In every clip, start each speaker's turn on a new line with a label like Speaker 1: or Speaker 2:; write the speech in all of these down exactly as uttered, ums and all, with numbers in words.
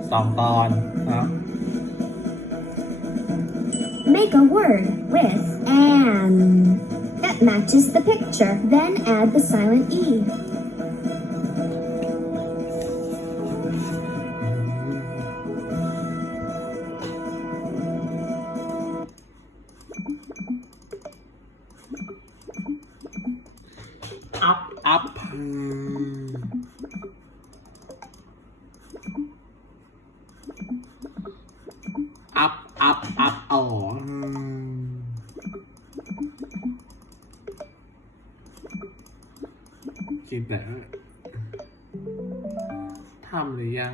Speaker 1: สองตอนนะ
Speaker 2: Make a word with an that matches the picture. Then add the silent E.
Speaker 1: up up อัพอัพอัพอ๋อคิดแล้วทำหรือยัง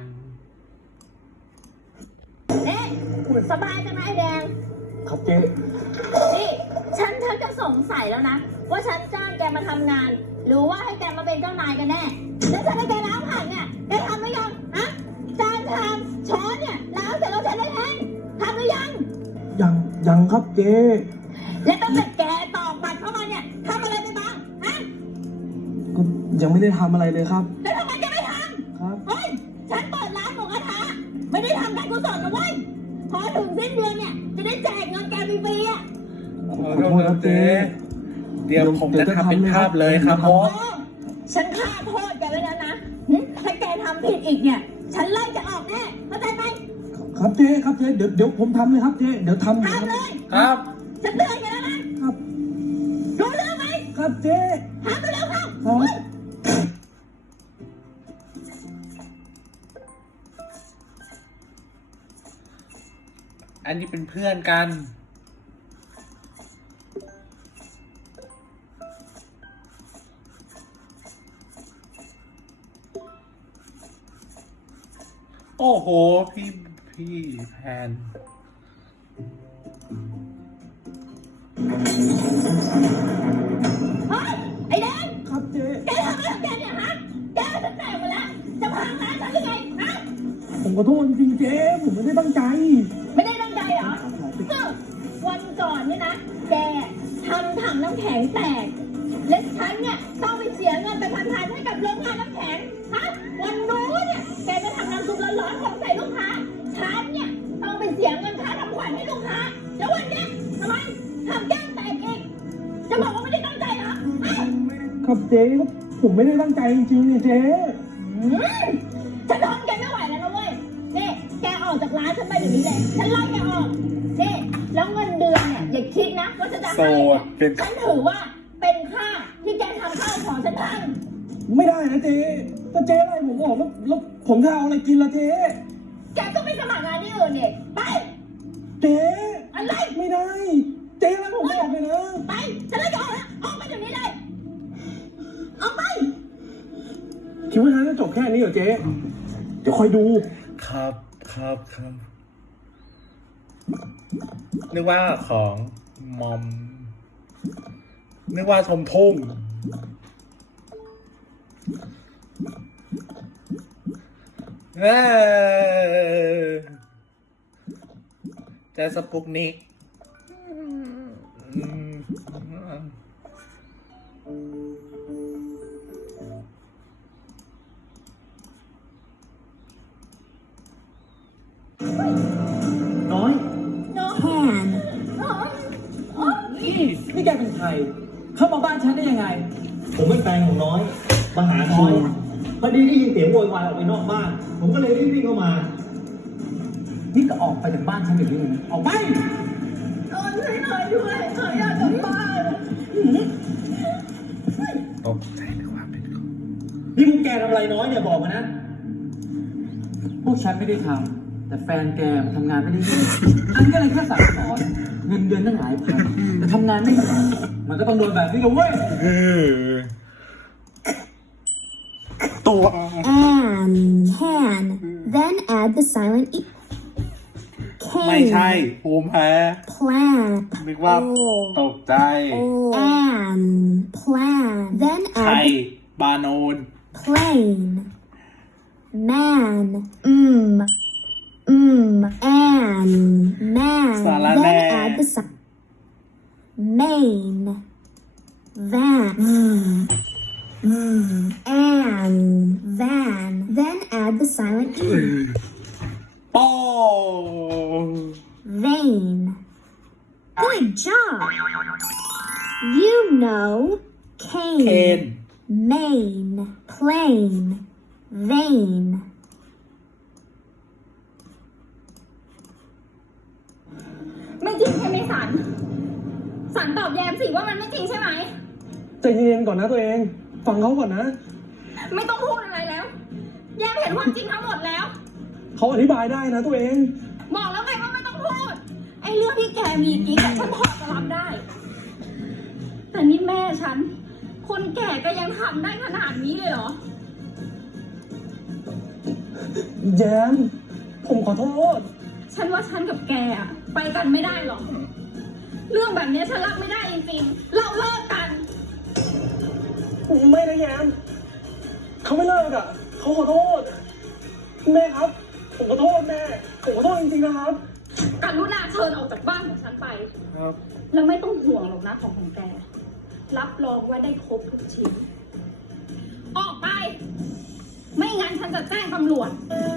Speaker 3: เอ๊ะสบายจังนะไอแดง
Speaker 4: ครับเจ๊
Speaker 3: นี่ฉันฉันจะสงสัยแล้วนะ ว่าฉันจ้างแกมาทำงาน หรือว่าให้แกมาเป็นเจ้านายกันแน่ แล้วฉันให้แกล้างผักเนี่ยแกทำหรือยังฮะจานชามช้อนเนี่ยล้างเสร็จแล้วฉันได้เองทำหรือยัง
Speaker 4: ยังยังครับเจ๊
Speaker 3: และตั้งแต่แกตอกบัตรเข้ามาเนี่ยทำอะไรไปบ้างฮะ
Speaker 4: ก็ยังไม่ได้ทำอะไรเลยครับ
Speaker 3: แล้วทำไมแกไม่ท
Speaker 4: ครับ
Speaker 3: ำเฮ้ยฉันเปิดร้านหมูกระทะไม่ได้ทำการกุศลนะเว้ยพอถึงสิ้นเดือนเนี่ยจะได้แจกเงินแกฟรีๆอ่ะ
Speaker 4: ขอโทษครับเจ๊
Speaker 1: เดี๋ยวผมจะทำเป็นภาพเลยครับผ
Speaker 3: โอ้
Speaker 1: ม
Speaker 3: ฉันฆ่าโทษแกไว้แล้วนะหึถ้าแกทำผิดอีกเนี่ย ฉันไล่จะออกแน่เข้าใจไหม
Speaker 4: ครับเจ๊ครับเจ๊เดี๋ยวเดี๋ยวผมทำเลยครับเจ๊เดี๋ยวทำ
Speaker 3: ทำเลย
Speaker 1: ครับ
Speaker 3: ฉันเตือนแกแล้วนะครับ รู้เรื่องไหม
Speaker 4: ครับเจ๊
Speaker 3: ทำไปเร็วเข้า
Speaker 4: ครับ
Speaker 1: อันนี้เป็นเพื่อนกัน โอ้โห พี่ พี่แพน
Speaker 3: เฮ้ยไอ้แดง
Speaker 4: ครับเจ๊
Speaker 3: แกทำอะไรของแกเนี่ยฮะแกฉันแตกหมดแล้วจะพังร้านฉันหรือไงฮะ
Speaker 4: ผมขอโทษจริงๆเจ๊ผมไม่ได้ตั้งใจ
Speaker 3: ไม่ได้ตั้งใจเหรอเออวันก่อนเนี่ยนะ แกทำถังน้ำแข็งแตก และฉันเนี่ยต้องไปเสียเงินไปพันๆให้กับโรงงานน้ำแข็ง ฮะ วันนู้นเนี่ยแกจะทำน้ำซุปร้อนๆของใส่ลูกค้า ฉันเนี่ยต้องไปเสียเงินค่าทำขวัญให้ลูกค้า แล้ววันเนี้ยทำไมทำแก้มแตกอีก จะบอกว่าไม่ได้ตั้งใจเหรอฮะ
Speaker 4: ครับเจ๊ครับผมไม่ได้ตั้งใจจริงๆเนี่ยเจ๊
Speaker 3: อืมฉันทนแกไม่ไหวแล้วนะเว้ยนี่แกออกจากร้านฉันไปเดี๋ยวนี้เลย ฉันไล่แกออกนี่แล้วเงินเดือนเนี่ยอย่าคิดนะว่าฉันจะ
Speaker 1: โส
Speaker 3: ให้
Speaker 1: ดเป็น
Speaker 3: ฉันถือว่าเป็นค่าที่แกทำข้าวของฉันท
Speaker 4: ไม่ได้นะเจ๊ถ้าเจ๊ไล่ผมออกแล้วแล้วผมจะเอาอะไรกินล่ะเจ๊
Speaker 3: ำแกก็ไปสมัครงานที่อื่นเนี่ยไป
Speaker 4: เจ๊
Speaker 3: อะไร
Speaker 4: ไม่ได้ เจ๊ไล่ผมออกเลยนะ
Speaker 3: ไปฉันไล่แกออกแล้วออกไปเดี๋ยวนี้เลยออกไป
Speaker 4: คิดว่าฉันจะจบแค่นี้เหรอเจ๊เดี๋ยวคอยดู
Speaker 1: ครับ ครับ ครับ นึกว่าของมอม นึกว่าชมทุ่งเออจะสปุกนิกอืม
Speaker 4: น้อย
Speaker 2: Pan.
Speaker 4: นี่นี่แกเป็นใคร เข้ามาบ้านฉันได้ยังไง
Speaker 5: ผมเป็นแฟนของน้อย มาหาน้อย พอดีได้ยินเสียงโวยวายออกไปนอกบ้าน ผมก็เลยรีบวิ่งเข้ามา
Speaker 4: นี่ก็ออกไปจากบ้านฉันเดี๋ยวนี้เลยออกไป
Speaker 3: นอนช่วยหน่อยด้วยหน่อยอยากกลับบ้าน
Speaker 1: ตกใจนึกว่าเป็นของ
Speaker 5: นี่พวกแกทำอะไรน้อยเนี่ยบอกมานะ
Speaker 4: พวกฉันไม่ได้ทำแต่แฟนแกมันทำงานไม่ได้ดีอันก็เลยแค่สั่งสอนเงินเดือนตั้งหลายพันแต่ทำงานไม่ดีมันก็ต้องโดนแบบนี้เลยเว้ย
Speaker 1: เออตัว
Speaker 2: And can. Then add the silent E.
Speaker 1: ไม่ใช่
Speaker 2: Cane.
Speaker 1: ภูมิแพ้
Speaker 2: Plant.
Speaker 1: นึกว่าตกใจ
Speaker 2: And. Plan. Then
Speaker 1: ไข่
Speaker 2: add
Speaker 1: บาโนน
Speaker 2: plane. Man. Mm. Mm. And. Man.
Speaker 1: Salame.
Speaker 2: Then add the si- main. Van. Mm. Mm. And. Van. Then add the silent E. Vain. Good job. You know cane,
Speaker 1: cane
Speaker 2: main, plane, vain.
Speaker 3: ไม่จริงใช่ไหมสัน สันตอบแยมสิว่ามันไม่จริงใช่ไหม
Speaker 6: ใจเย็นๆก่อนนะตัวเอง ฟังเขาก่อนนะ
Speaker 3: ไม่ต้องพูดอะไรแล้ว แยมเห็นความจริงทั้งหมดแล้ว
Speaker 6: เขาอธิบายได้นะตัวเอง
Speaker 3: บอกแล้วไงว่าไม่ต้องพูด ไอ้เรื่องที่แกมีกิ๊กอะฉันพอจะรับได้ แต่นี่แม่ฉัน คนแก่ก็ยังทำได้ขนาดนี้เลยเหรอ
Speaker 6: แย้ม ผมขอโทษ
Speaker 3: ฉันว่าฉันกับแกอะไปกันไม่ได้หรอก เรื่องแบบนี้ฉันรับไม่ได้จริงๆ เราเลิกกัน
Speaker 6: ไม่นะแย้ม เขาไม่เลิกอ่ะ เขาขอโทษ แม่ครับ ผมขอโทษแม่ ผมขอโทษจริงๆนะครับ
Speaker 3: กรุณาเชิญออกจากบ้านของฉันไป
Speaker 1: ครับ
Speaker 3: แล้วไม่ต้องห่วงหรอกนะของของแก รับรองว่าได้ครบทุกชิ้น ออกไป ไม่งั้นฉันจะแจ้งตำรวจ
Speaker 6: แ